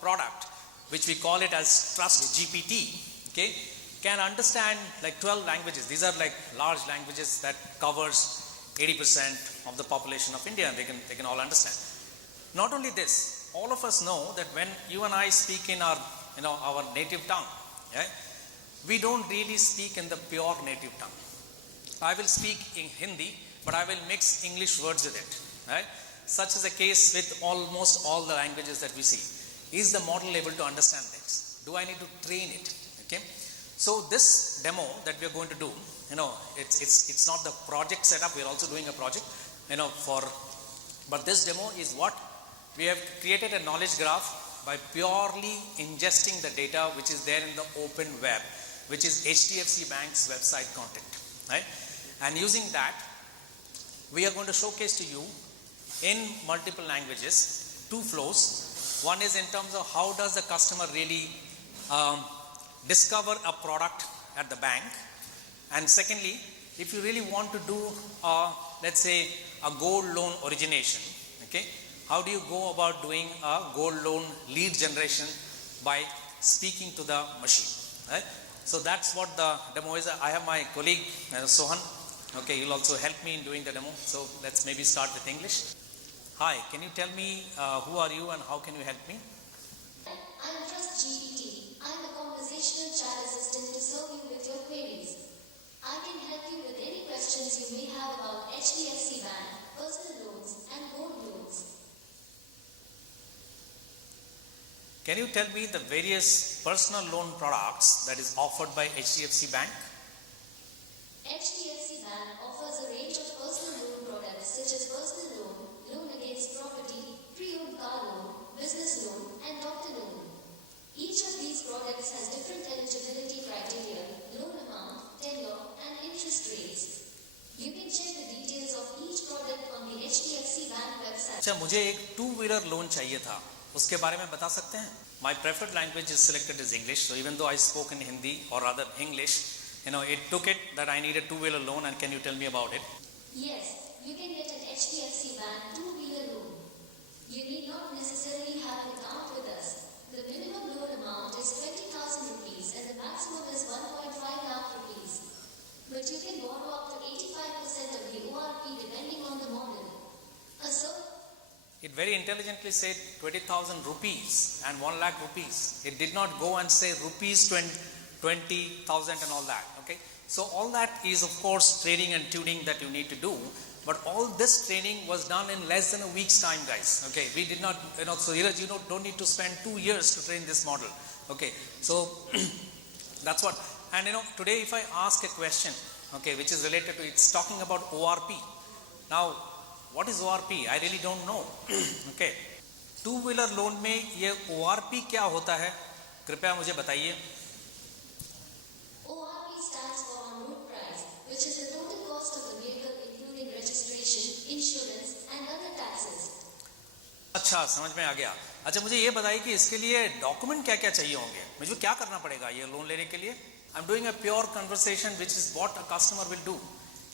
product, which we call it as Trustt GPT, okay, can understand like 12 languages. These are like large languages that covers 80% of the population of India, and they can all understand. Not only this, all of us know that when you and I speak in our native tongue, yeah, we don't really speak in the pure native tongue. I will speak in Hindi, but I will mix English words with it, right? Such is the case with almost all the languages that we see. Is the model able to understand things? Do I need to train it? Okay. So this demo that we are going to do, it's not the project setup. We are also doing a project, but this demo is what we have created a knowledge graph by purely ingesting the data which is there in the open web, which is HDFC Bank's website content, right? And using that, we are going to showcase to you in multiple languages 2 flows. One is in terms of how does the customer really discover a product at the bank, and secondly, if you really want to do let's say a gold loan origination, okay, how do you go about doing a gold loan lead generation by speaking to the machine, right? So that's what the demo is. I have my colleague Sohan, okay, he'll also help me in doing the demo. So let's maybe start with English. Hi, can you tell me who are you and how can you help me? I'm Trustt GPT. I'm a conversational chat assistant to serve you with your queries. I can help you with any questions you may have about HDFC Bank, personal loans, and gold loans. Can you tell me the various personal loan products that is offered by HDFC Bank? HDFC Bank offers a range of personal loan products such as personal loan, loan against property, pre-owned car loan, business loan, and doctor loan. Each of these products has different eligibility criteria, loan amount, tenure, and interest rates. You can check the details of each product on the HDFC Bank website. अच्छा, मुझे एक 2-wheeler loan चाहिए था, उसके बारे में बता सकते हैं? My preferred language is selected as English, so even though I spoke in Hindi or rather English, it took it that I need a 2-wheeler loan, and can you tell me about it? Yes, you can get an HDFC Bank 2-wheeler loan. You need not necessarily have an account with us. The minimum loan amount is 20,000 rupees and the maximum is 1.5 lakh rupees. But you can borrow up to 85% of the ORP depending on the model. It very intelligently said 20,000 rupees and 1 lakh rupees. It did not go and say rupees 20,000 and all that. Okay. So all that is of course training and tuning that you need to do. But all this training was done in less than a week's time, guys. Okay. We did not, so Dheeraj, don't need to spend 2 years to train this model. Okay. So that's what. And today if I ask a question, okay, which is related to, it's talking about ORP. Now, what is ORP? I really don't know. Okay. 2-wheeler loan में ये ORP क्या होता है? कृपया मुझे बताइए. ORP stands for on road price, which is the total cost of the vehicle including registration, insurance, and other taxes. अच्छा, समझ में आ गया. अच्छा, मुझे ये बताइए कि इसके लिए डॉक्यूमेंट क्या क्या चाहिए होंगे? मुझे क्या करना पड़ेगा ये लोन लेने के लिए? I'm doing a pure conversation, which is what a customer will do.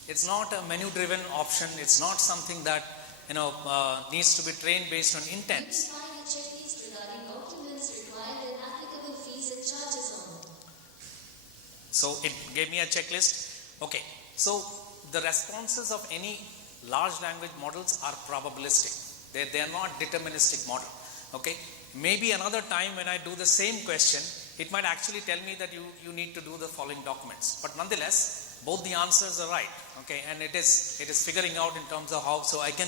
It's not a menu-driven option. It's not something that needs to be trained based on intent. You can find a checklist regarding documents required and applicable fees and charges on. So it gave me a checklist. Okay. So the responses of any large language models are probabilistic. They are not deterministic model. Okay. Maybe another time when I do the same question, it might actually tell me that you need to do the following documents. But nonetheless, both the answers are right. Okay, and it is figuring out in terms of how. So I can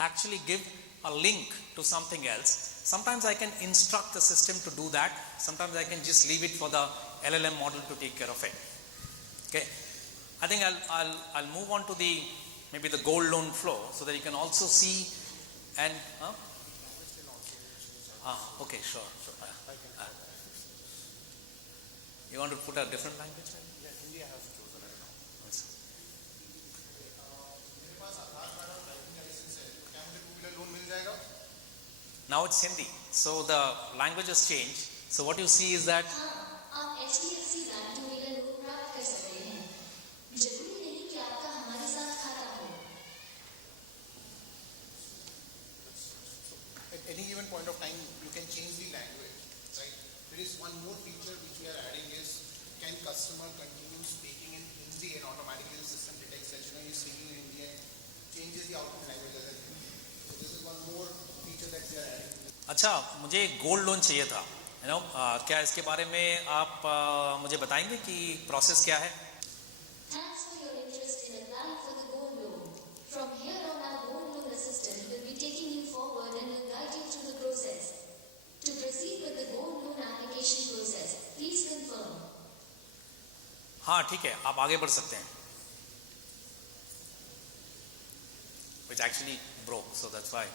actually give a link to something else. Sometimes I can instruct the system to do that. Sometimes I can just leave it for the LLM model to take care of it. Okay, I think I'll move on to maybe the gold loan flow so that you can also see and. Okay, sure. You want to put a different language? Yeah, India has chosen, I don't know. Now it's Hindi, so the language has changed. So what you see is that आप HDFC bank 2-wheeler loan प्राप्त कर सकते हैं. जरूरी नहीं कि आपका हमारे साथ खाता हो. any given point of time, you can change the language, right? There is one more feature which we are adding is, can customer continue speaking in Hindi and automatically the system detects that, you're speaking in Hindi and changes the output language as well. So this is one more feature that we are adding. अच्छा, मुझे gold loan चाहिए था, क्या इसके बारे में आप मुझे बताएंगे कि प्रोसेस क्या है? Thanks for your interest in applying for the gold loan. From here on, our gold loan assistant will be taking you forward and will guide you through the process. To proceed with the gold loan application process, please confirm. हाँ ठीक है, आप आगे बढ़ सकते हैं. Which actually broke, so that's why.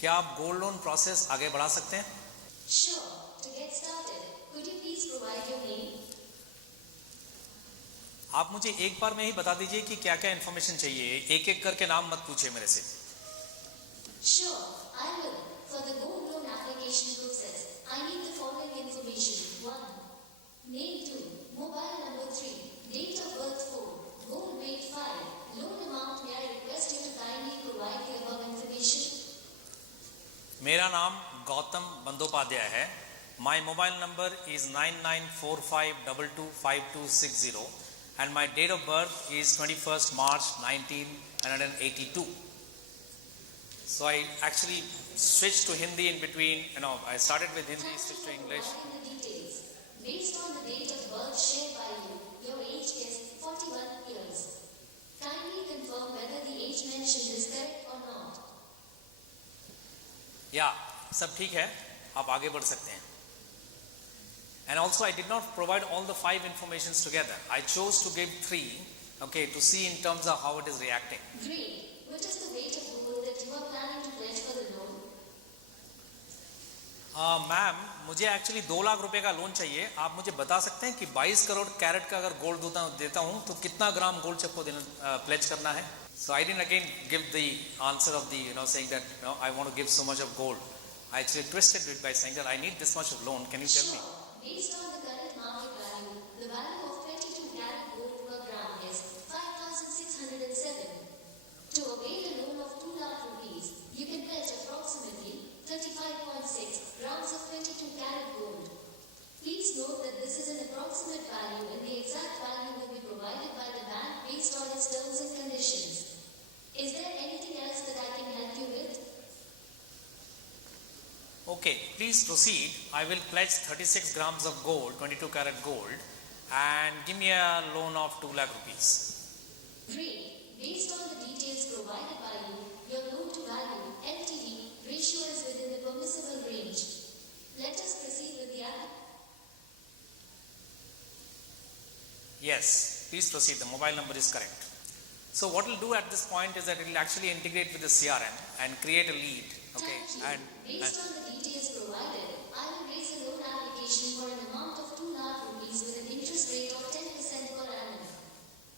क्या आप गोल्ड लोन प्रोसेस आगे बढ़ा सकते हैं? Sure. To get started, could you please provide your name? आप मुझे एक बार में ही बता दीजिए कि क्या क्या इन्फॉर्मेशन चाहिए. एक एक करके नाम मत पूछिए मेरे से. Sure, I will. For the gold loan application process, I need the following information. 1. Name 2. Mobile number 3. Date of birth 4. Gold weight 5. Loan amount, may I request you to kindly provide the above information? मेरा नाम गौतम बंदोपाध्याय है. My mobile number is 9945225260 and my date of birth is 21st March 1982. So I actually switched to Hindi in between, I started with Hindi, Thank you switched for to English. providing the details. Based on the date of birth shared by you, your age is 41 years. Kindly confirm whether the age mentioned is correct or not. या सब ठीक है, आप आगे बढ़ सकते हैं. And also I did not provide all the 5 informations together. I chose to give 3, to see in terms of how it is reacting. Great. What is the weight of gold that you are planning to pledge for the loan? Ma'am, मुझे actually 2 lakh रुपए का loan चाहिए. आप मुझे बता सकते हैं कि 22 करोड़ कैरेट का अगर गोल्ड देता हूं तो कितना ग्राम गोल्ड सबको प्लेज करना है? So I didn't again give the answer of the, saying that, I want to give so much of gold. I actually twisted it by saying that I need this much of loan. Can you tell me? Sure. Based on the current market value, the value of 22 karat gold per gram is 5,607. To avail a loan of 2 lakh rupees, you can pledge approximately 35.6 grams of 22 karat gold. Please note that this is an approximate value and the exact value will be provided by the bank based on its terms and conditions. Is there anything else that I can help you with? Okay, please proceed. I will pledge 36 grams of gold, 22 karat gold, and give me a loan of 2 lakh rupees. Great. Based on the details provided by you, your loan to value LTV ratio is within the permissible range. Let us proceed with the app. Yes, please proceed. The mobile number is correct. So what we'll do at this point is that it will actually integrate with the CRM and create a lead. Okay, Thank you. and Based on the details provided, I will raise a loan application for an amount of 2 lakh rupees with an interest rate of 10% per annum.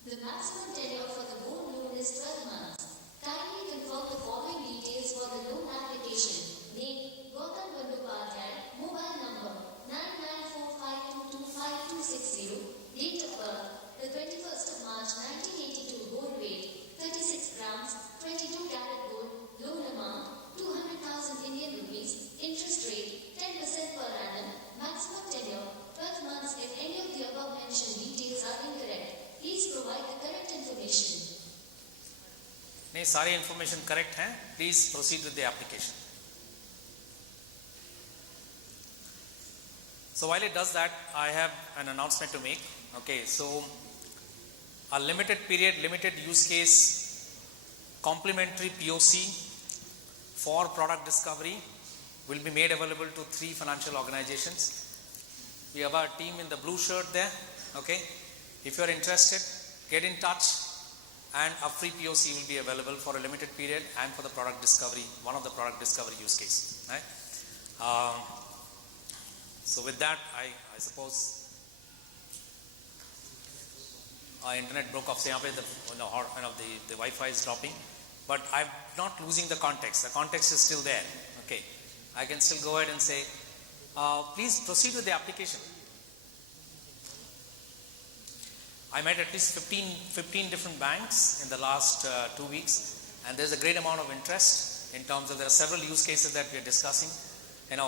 The maximum tenure for the gold loan is 12 months. Kindly confirm the following details for the loan application. Name, Gautam Bandyopadhyay, mobile number 9945225260, date of birth, the 21st of March 1982, gold weight, 36 grams, 22 karat gold, loan amount, 200,000 Indian rupees, interest rate, 10% per annum, maximum tenure, 12 months. If any of the above mentioned details are incorrect, please provide the correct information. नहीं, सारी information correct हैं. Please proceed with the application. So while it does that, I have an announcement to make. Okay, so a limited period, limited use case, complimentary POC for product discovery will be made available to 3 financial organizations. We have our team in the blue shirt there. Okay, if you are interested, get in touch, and a free POC will be available for a limited period and for the product discovery, one of the product discovery use case. Right? So with that, I suppose our internet broke off. So यहाँ पे the Wi-Fi is dropping, but I'm not losing the context. The context is still there. Okay, I can still go ahead and say, please proceed with the application. I met at least 15 different banks in the last 2 weeks, and there's a great amount of interest in terms of there are several use cases that we are discussing,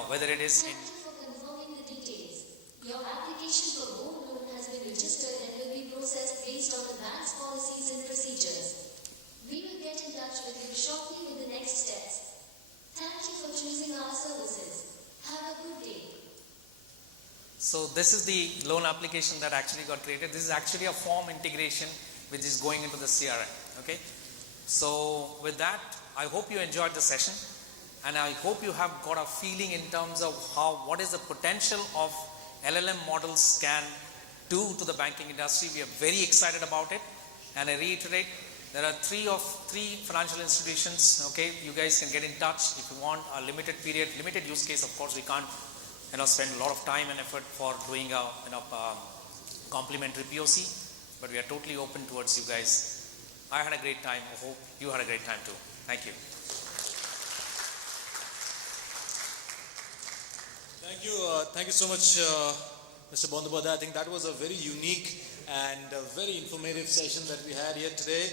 whether it is in Thank you for confirming the details. Your application for home loan has been registered and will be processed based on the bank's policies and procedures. We will get in touch with you shortly with the next steps. Thank you for choosing our services. Have a good day. So this is the loan application that actually got created. This is actually a form integration which is going into the CRM. Okay. So with that, I hope you enjoyed the session, and I hope you have got a feeling in terms of what is the potential of LLM models can do to the banking industry. We are very excited about it, and I reiterate, there are three financial institutions. Okay, you guys can get in touch if you want a limited use case. Of course, we can't spend a lot of time and effort for doing a complimentary POC, but we are totally open towards you guys. I had a great time. I hope you had a great time too. Thank you. Thank you so much, Mr. Bandyopadhyay. I think that was a very unique and a very informative session that we had here today.